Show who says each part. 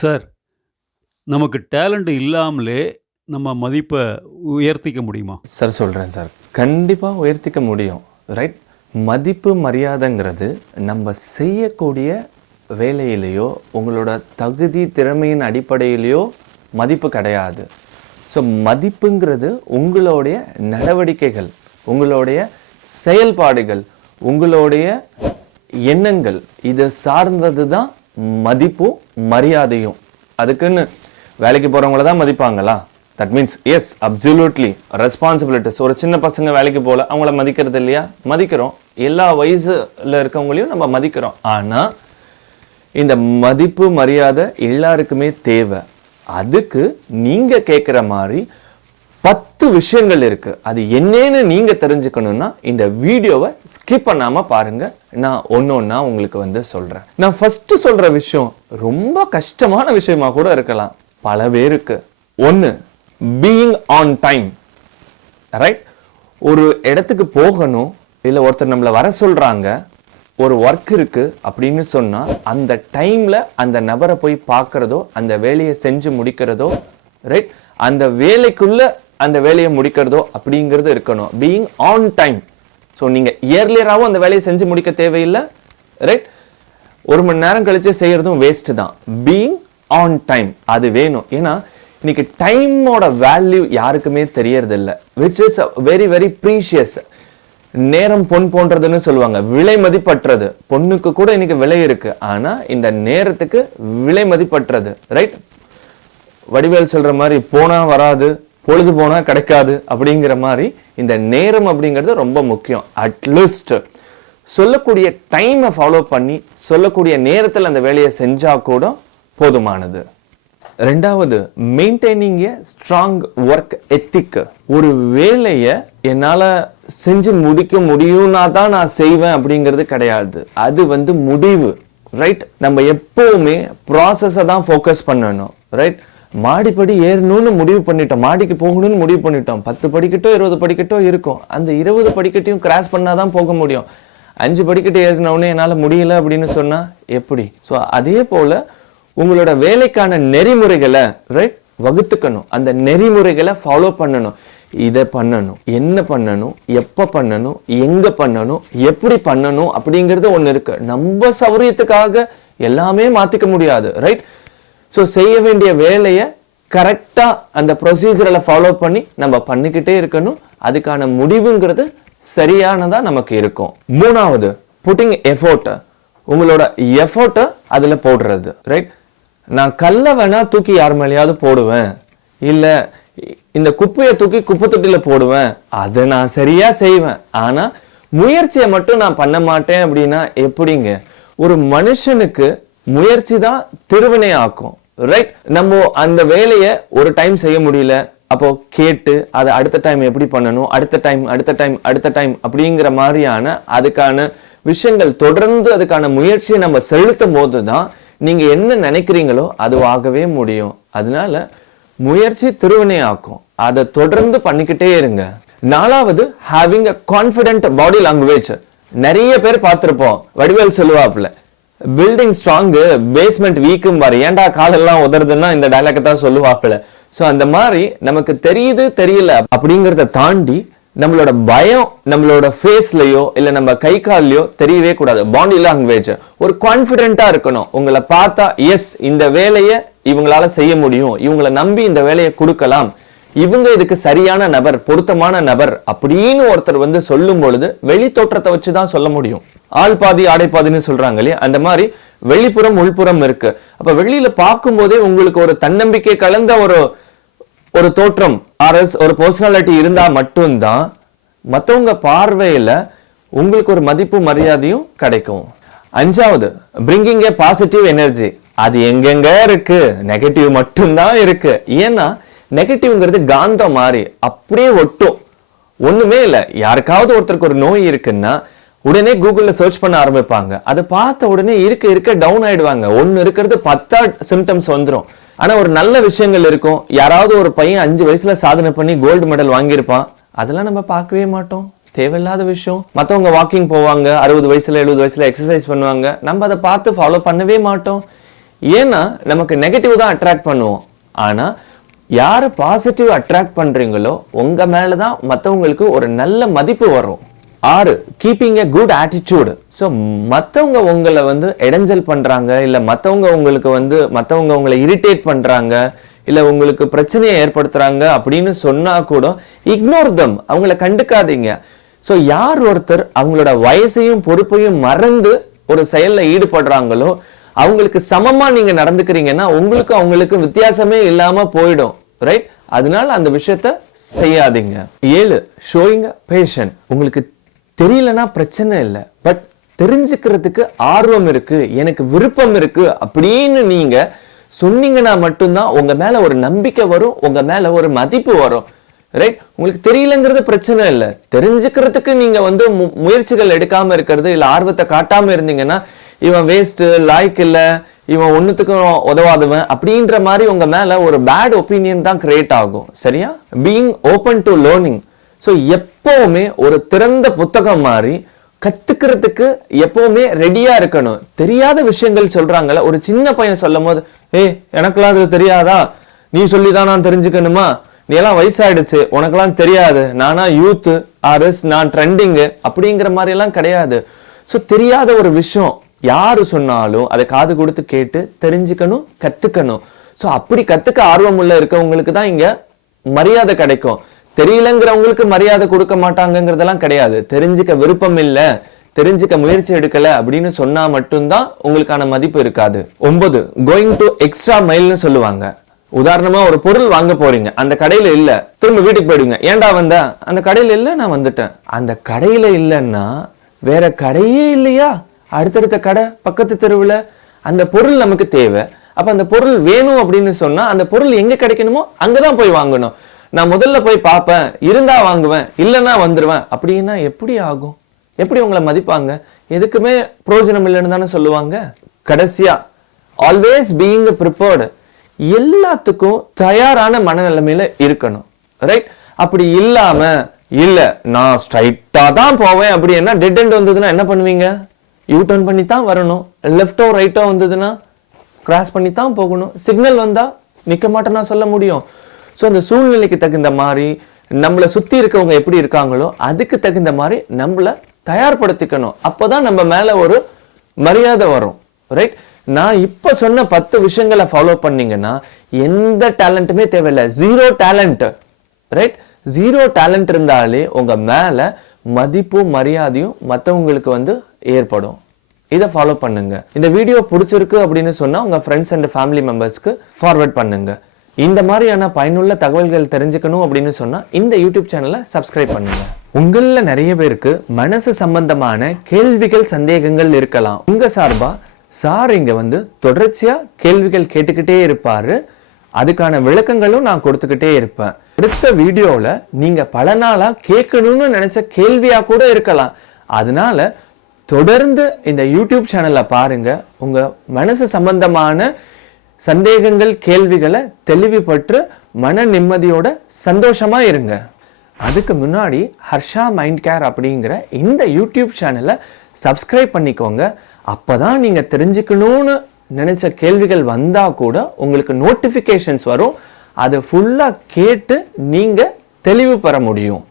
Speaker 1: Sir நமக்கு talent இல்லாமலே நம்ம மதிப்பை உயர்த்திக்க முடியுமா?
Speaker 2: சார் சொல்கிறேன் சார். கண்டிப்பாக உயர்த்திக்க முடியும் ரைட் மதிப்பு மரியாதைங்கிறது நம்ம செய்யக்கூடிய வேலையிலேயோ உங்களோட தகுதி திறமையின் அடிப்படையிலேயோ மதிப்பு கிடையாது. ஸோ மதிப்புங்கிறது உங்களுடைய நடவடிக்கைகள் உங்களுடைய செயல்பாடுகள் உங்களுடைய எண்ணங்கள் இதை சார்ந்தது தான் மதிப்பும் மரியாதையும். அதுக்குன்னு வேலைக்கு போகிறவங்கள தான் மதிப்பாங்களா? That means yes absolutely responsibilities ஒரு சின்ன பசங்க வேலைக்கு போகல அவங்கள மதிக்கிறது இல்லையா? மதிக்கிறோம். எல்லா வயசுல இருக்கவங்களையும் நம்ம மதிக்கிறோம். ஆனால் இந்த மதிப்பு மரியாதை எல்லாருக்குமே தேவை. அதுக்கு நீங்கள் கேட்குற மாதிரி பத்து விஷயங்கள் இருக்கு. அது என்னன்னு நீங்க தெரிஞ்சுக்கணும்னா இந்த வீடியோவை ஸ்கிப் பண்ணாம பாருங்க. நான் ஒன்னொன்னா உங்களுக்கு வந்து சொல்றேன். நான் ஃபர்ஸ்ட் சொல்ற விஷயம் ரொம்ப கஷ்டமான விஷயமா கூட இருக்கலாம். பல பேருக்கு. ஒன்னு பீயிங் ஆன் டைம் ரைட் ஒரு இடத்துக்கு போகணும் இல்லை ஒருத்தர் நம்மளை வர சொல்றாங்க ஒரு ஒர்க் இருக்கு அப்படின்னு சொன்னால் அந்த டைம்ல அந்த நபரை போய் பார்க்கறதோ அந்த வேலையை செஞ்சு முடிக்கிறதோ ரைட் அந்த வேலைக்குள்ள அந்த வேலையை முடிக்கிறதோ அப்படிங்கிறது இருக்கணும். பீயிங் ஆன் டைம் ஸோ நீங்கள் இயர்லியராகவும் அந்த வேலையை செஞ்சு முடிக்க தேவையில்லை ரைட் ஒரு மணி நேரம் கழிச்சு செய்யறதும் வேஸ்ட் தான். பீயிங் ஆன் டைம் அது வேணும். ஏன்னா இன்னைக்கு டைமோட வேல்யூ யாருக்குமே தெரியறதில்ல. Which is very very precious நேரம் பொன் போன்றதுன்னு சொல்லுவாங்க. விலை மதிப்பற்றது. பொண்ணுக்கு கூட இன்னைக்கு விலை இருக்கு. ஆனா இந்த நேரத்துக்கு விலை மதிப்பற்றது ரைட் வடிவேல் சொல்ற மாதிரி போனா வராது. பொழுது போனால் கிடைக்காது அப்படிங்கிற மாதிரி இந்த நேரம் அப்படிங்கிறது ரொம்ப முக்கியம். அட்லீஸ்ட் சொல்லக்கூடிய டைமை ஃபாலோ பண்ணி சொல்லக்கூடிய நேரத்தில் அந்த வேலையை செஞ்சால் கூட போதுமானது. ரெண்டாவது maintaining a strong work ethic ஒரு வேலையை என்னால் செஞ்சு முடிக்க முடியும்னா தான் நான் செய்வேன் அப்படிங்கிறது கிடையாது. அது வந்து முடிவு ரைட் நம்ம எப்போவுமே ப்ராசஸை தான் ஃபோக்கஸ் பண்ணணும் ரைட் மாடிப்படி ஏறணும்னு முடிவு பண்ணிட்டோம். மாடிக்கு போகணும்னு முடிவு பண்ணிட்டோம். பத்து படிக்கட்டோ இருபது படிக்கட்டோ இருக்கும். அந்த இருபது படிக்கட்டையும் கிராஸ் பண்ணாதான் போக முடியும். அஞ்சு படிக்கட்டு ஏறினவுடனே என்னால் முடியல அப்படின்னு சொன்னால் எப்படி? ஸோ அதே போல உங்களோட வேலைக்கான நெறிமுறைகளை ரைட் வகுத்துக்கணும். அந்த நெறிமுறைகளை ஃபாலோ பண்ணணும். இதை பண்ணணும் என்ன பண்ணணும் எப்போ பண்ணணும் எங்கே பண்ணணும் எப்படி பண்ணணும் அப்படிங்கிறது ஒன்று இருக்கு. நம்ம சௌரியத்துக்காக எல்லாமே மாற்றிக்க முடியாது ரைட் ஸோ செய்ய வேண்டிய வேலையை கரெக்டாக அந்த ப்ரொசீஜரில் ஃபாலோ பண்ணி நம்ம பண்ணிக்கிட்டே இருக்கணும். அதுக்கான முடிவுங்கிறது சரியானதாக நமக்கு இருக்கும். மூணாவது புட்டிங் எஃபோர்ட்டை உங்களோட எஃபோர்ட்டை அதில் போடுறது ரைட் நான் கல்லை வேணா தூக்கி யார் மேலேயாவது போடுவேன். இல்லை இந்த குப்பையை தூக்கி குப்பை தொட்டியில் போடுவேன். அதை நான் சரியாக செய்வேன். ஆனால் முயற்சியை மட்டும் நான் பண்ண மாட்டேன் அப்படின்னா எப்படிங்க? ஒரு மனுஷனுக்கு முயற்சி தான் திருவினை ஆக்கும் ரைட் நம்ம அந்த வேலையை ஒரு டைம் செய்ய முடியல. அப்போ கேட்டு அதை அடுத்த டைம் எப்படி பண்ணணும்? அடுத்த டைம் அடுத்த டைம் அடுத்த டைம் அப்படிங்கிற மாதிரியான அதுக்கான விஷயங்கள் தொடர்ந்து அதுக்கான முயற்சியை நம்ம செலுத்தும் போது தான் நீங்கள் என்ன நினைக்கிறீங்களோ அதுவாகவே முடியும். அதனால முயற்சி திருவினை ஆக்கும் அதை தொடர்ந்து பண்ணிக்கிட்டே இருங்க. நாலாவது having a confident body language நிறைய பேர் பார்த்துருப்போம். வடிவேல் சொல்லுவாப்புல பில்டிங் ஸ்ட்ராங்கு பேஸ்மெண்ட் வீக்கும் பாரு. ஏன்டா காலெல்லாம் உதறதுன்னா இந்த டைலாக்கை தான் சொல்லுவாப்பில். சோ அந்த மாதிரி நமக்கு தெரியுது தெரியல அப்படிங்கறத தாண்டி நம்மளோட பயம் நம்மளோட ஃபேஸ்லயோ இல்ல நம்ம கை கால்லையோ தெரியவே கூடாது. பாடி லாங்குவேஜ் ஒரு கான்ஃபிடென்ட்டாக இருக்கணும். உங்களை பார்த்தா எஸ் இந்த வேலையை இவங்களால செய்ய முடியும். இவங்களை நம்பி இந்த வேலையை கொடுக்கலாம். இவங்க இதுக்கு சரியான நபர் பொருத்தமான நபர் அப்படின்னு ஒருத்தர் வந்து சொல்லும் பொழுது வெளி தோற்றத்தை வச்சு தான் சொல்ல முடியும். ஆள் பாதி ஆடை பாதின்னு சொல்றாங்க இல்லையா? அந்த மாதிரி வெளிப்புறம் உள்புறம் இருக்கு. அப்ப வெளியில பார்க்கும் போதே உங்களுக்கு ஒரு தன்னம்பிக்கை கலந்த ஒரு ஒரு தோற்றம் ஆர்எஸ் ஒரு பர்சனாலிட்டி இருந்தா மட்டும்தான் மத்தவங்க பார்வையில உங்களுக்கு ஒரு மதிப்பு மரியாதையும் கிடைக்கும். அஞ்சாவது பிரிங்கிங் ஏ பாசிட்டிவ் எனர்ஜி அது எங்கெங்க இருக்கு? நெகட்டிவ் மட்டும்தான் இருக்கு. ஏன்னா நெகட்டிவ்ங்கிறது காந்தம் மாதிரி. அப்படியே ஒட்டும். ஒன்றுமே இல்லை. யாருக்காவது ஒருத்தருக்கு ஒரு நோய் இருக்குன்னா உடனே கூகுளில் சர்ச் பண்ண ஆரம்பிப்பாங்க. அதை பார்த்த உடனே இருக்க இருக்க டவுன் ஆயிடுவாங்க. ஒன்று இருக்கிறது பத்தா சிம்டம்ஸ் வந்துடும் ஆனால் ஒரு நல்ல விஷயங்கள் இருக்கும். யாராவது ஒரு பையன் அஞ்சு வயசில் சாதனை பண்ணி கோல்டு மெடல் வாங்கியிருப்பான். அதெல்லாம் நம்ம பார்க்கவே மாட்டோம். தேவையில்லாத விஷயம். மற்றவங்க வாக்கிங் போவாங்க. அறுபது வயசுல எழுபது வயசுல எக்ஸசைஸ் பண்ணுவாங்க. நம்ம அதை பார்த்து ஃபாலோ பண்ணவே மாட்டோம். ஏன்னா நமக்கு நெகட்டிவ் தான் அட்ராக்ட் பண்ணுவோம். ஆனால் யார் பாசிட்டிவ் அட்ராக்ட் பண்ணுறீங்களோ உங்கள் மேலே தான் மற்றவங்களுக்கு ஒரு நல்ல மதிப்பு வரும். ஆறு keeping a good attitude so மற்றவங்க உங்களை வந்து இடைஞ்சல் பண்ணுறாங்க இல்லை மற்றவங்க உங்களுக்கு வந்து மற்றவங்க உங்களை இரிட்டேட் பண்ணுறாங்க இல்லை உங்களுக்கு பிரச்சனையை ஏற்படுத்துறாங்க அப்படின்னு சொன்னால் கூட இக்னோர் தம் அவங்கள கண்டுக்காதீங்க. ஸோ யார் ஒருத்தர் அவங்களோட வயசையும் பொறுப்பையும் மறந்து ஒரு செயலில் ஈடுபடுறாங்களோ அவங்களுக்கு சமமாக நீங்கள் நடந்துக்கிறீங்கன்னா உங்களுக்கு அவங்களுக்கு வித்தியாசமே இல்லாமல் போயிடும் ரைட் அதனால அந்த விஷயத்த செய்யாதீங்க. ஏழு ஷோயிங் பேஷன் உங்களுக்கு தெரியலனா பிரச்சனை இல்லை. பட் தெரிஞ்சுக்கிறதுக்கு ஆர்வம் இருக்கு எனக்கு விருப்பம் இருக்கு அப்படின்னு நீங்க சொன்னீங்கன்னா மட்டும்தான் உங்க மேல ஒரு நம்பிக்கை வரும் உங்க மேல ஒரு மதிப்பு வரும் ரைட் உங்களுக்கு தெரியலங்கிறது பிரச்சனை இல்லை. தெரிஞ்சுக்கிறதுக்கு நீங்க வந்து மு- முயற்சிகள் எடுக்காம இருக்கிறது இல்ல ஆர்வத்தை காட்டாம இருந்தீங்கன்னா இவன் வேஸ்ட்டு லாய்க்கு இல்லை இவன் ஒன்றுத்துக்கும் உதவாதவன் அப்படின்ற மாதிரி உங்கள் மேலே ஒரு பேட் ஒப்பீனியன் தான் கிரியேட் ஆகும். சரியா? Being open to learning so எப்போவுமே ஒரு திறந்த புத்தகம் மாதிரி கத்துக்கிறதுக்கு எப்பவுமே ரெடியா இருக்கணும். தெரியாத விஷயங்கள் சொல்றாங்கல்ல ஒரு சின்ன பையன் சொல்லும் போது ஏய் எனக்கெல்லாம் அது தெரியாதா? நீ சொல்லிதான் நான் தெரிஞ்சுக்கணுமா? நீ எல்லாம் வயசாயிடுச்சு உனக்கெல்லாம் தெரியாது. நானா யூத் ஆர்எஸ் நான் ட்ரெண்டிங்கு அப்படிங்கிற மாதிரி எல்லாம் கிடையாது. ஸோ தெரியாத ஒரு விஷயம் யார் சொன்னாலும் அதை காது கொடுத்து கேட்டு தெரிஞ்சுக்கணும் கற்றுக்கணும் ஸோ அப்படி கற்றுக்க ஆர்வம் உள்ள இருக்கவங்களுக்கு தான் இங்கே மரியாதை கிடைக்கும். தெரியலங்கிறவங்களுக்கு மரியாதை கொடுக்க மாட்டாங்கங்கிறதெல்லாம் கிடையாது. தெரிஞ்சுக்க விருப்பம் இல்லை தெரிஞ்சுக்க முயற்சி எடுக்கல அப்படின்னு சொன்னா மட்டும்தான் உங்களுக்கான மதிப்பு இருக்காது. ஒன்பது கோயிங் டு எக்ஸ்ட்ரா மைல்னு சொல்லுவாங்க. உதாரணமா ஒரு பொருள் வாங்க போறீங்க. அந்த கடையில இல்ல. திரும்ப வீட்டுக்கு போயிடுங்க. ஏன்டா வந்த? அந்த கடையில இல்ல நான் வந்துட்டேன். அந்த கடையில இல்லைன்னா வேற கடையே இல்லையா? அடுத்தடுத்த கடை பக்கத்து தெருவில் அந்த பொருள் நமக்கு தேவை. அப்போ அந்த பொருள் வேணும் அப்படின்னு சொன்னால் அந்த பொருள் எங்கே கிடைக்கணுமோ அங்கதான் போய் வாங்கணும். நான் முதல்ல போய் பார்ப்பேன். இருந்தால் வாங்குவேன். இல்லைன்னா வந்துடுவேன் அப்படின்னா எப்படி ஆகும்? எப்படி உங்களை மதிப்பாங்க? எதுக்குமே பிரயோஜனம் இல்லைன்னு தானே சொல்லுவாங்க? கடைசியாக ஆல்வேஸ் பீயிங் ப்ரிப்பேர்டு எல்லாத்துக்கும் தயாரான மனநிலைமையில் இருக்கணும். ரைட் அப்படி இல்லாமல் இல்லை நான் ஸ்ட்ரைட்டாக தான் போவேன் அப்படி என்ன டெட் எண்ட் வந்ததுன்னா என்ன பண்ணுவீங்க? யூ டர்ன் பண்ணி தான் வரணும் லெஃப்டோ ரைட்டோ வந்ததுன்னா கிராஸ் பண்ணி தான் போகணும். சிக்னல் வந்தால் நிற்க மாட்டேன்னா சொல்ல முடியும். ஸோ அந்த சூழ்நிலைக்கு தகுந்த மாதிரி நம்மளை சுற்றி இருக்கவங்க எப்படி இருக்காங்களோ அதுக்கு தகுந்த மாதிரி நம்மளை தயார்படுத்திக்கணும். அப்போ தான் நம்ம மேலே ஒரு மரியாதை வரும். ரைட் நான் இப்போ சொன்ன பத்து விஷயங்களை ஃபாலோ பண்ணிங்கன்னா எந்த டேலண்ட்டுமே தேவையில்லை. Zero talent right zero talent இருந்தாலே உங்கள் மேலே மதிப்பும் மரியாதையும் மற்றவங்களுக்கு வந்து ஏற்படும். இதை ஃபாலோ பண்ணுங்க. இந்த வீடியோ பிடிச்சிருக்கு அப்படின்னு சொன்னால் உங்க ஃப்ரெண்ட்ஸ் அண்ட் ஃபேமிலி மெம்பர்ஸ்க்கு ஃபார்வர்ட் பண்ணுங்க. இந்த மாதிரியான பயனுள்ள தகவல்கள் தெரிஞ்சுக்கணும் அப்படின்னு சொன்னால் இந்த யூடியூப் சேனலை சப்ஸ்கிரைப் பண்ணுங்க. உங்களில் நிறைய பேருக்கு மனசு சம்பந்தமான கேள்விகள் சந்தேகங்கள் இருக்கலாம். உங்க சார்பா சார் இங்க வந்து தொடர்ச்சியா கேள்விகள் கேட்டுக்கிட்டே இருப்பாரு. அதுக்கான விளக்கங்களும் நான் கொடுத்துக்கிட்டே இருப்பேன். அடுத்த வீடியோவில் நீங்க பல நாளா கேட்கணும்னு நினைச்ச கேள்வியா கூட இருக்கலாம். அதனால தொடர்ந்து இந்த யூடியூப் சேனலை பாருங்கள் உங்கள் மனசு சம்பந்தமான சந்தேகங்கள் கேள்விகளை தெளிவுபற்று மன நிம்மதியோட சந்தோஷமாக இருங்க. அதுக்கு முன்னாடி ஹர்ஷா மைண்ட் கேர் அப்படிங்கிற இந்த யூடியூப் சேனலை சப்ஸ்கிரைப் பண்ணிக்கோங்க. அப்போ தான் நீங்கள் தெரிஞ்சுக்கணும்னு நினச்ச கேள்விகள் வந்தால் கூட உங்களுக்கு நோட்டிஃபிகேஷன்ஸ் வரும். அதை ஃபுல்லாக கேட்டு நீங்கள் தெளிவு பெற முடியும்.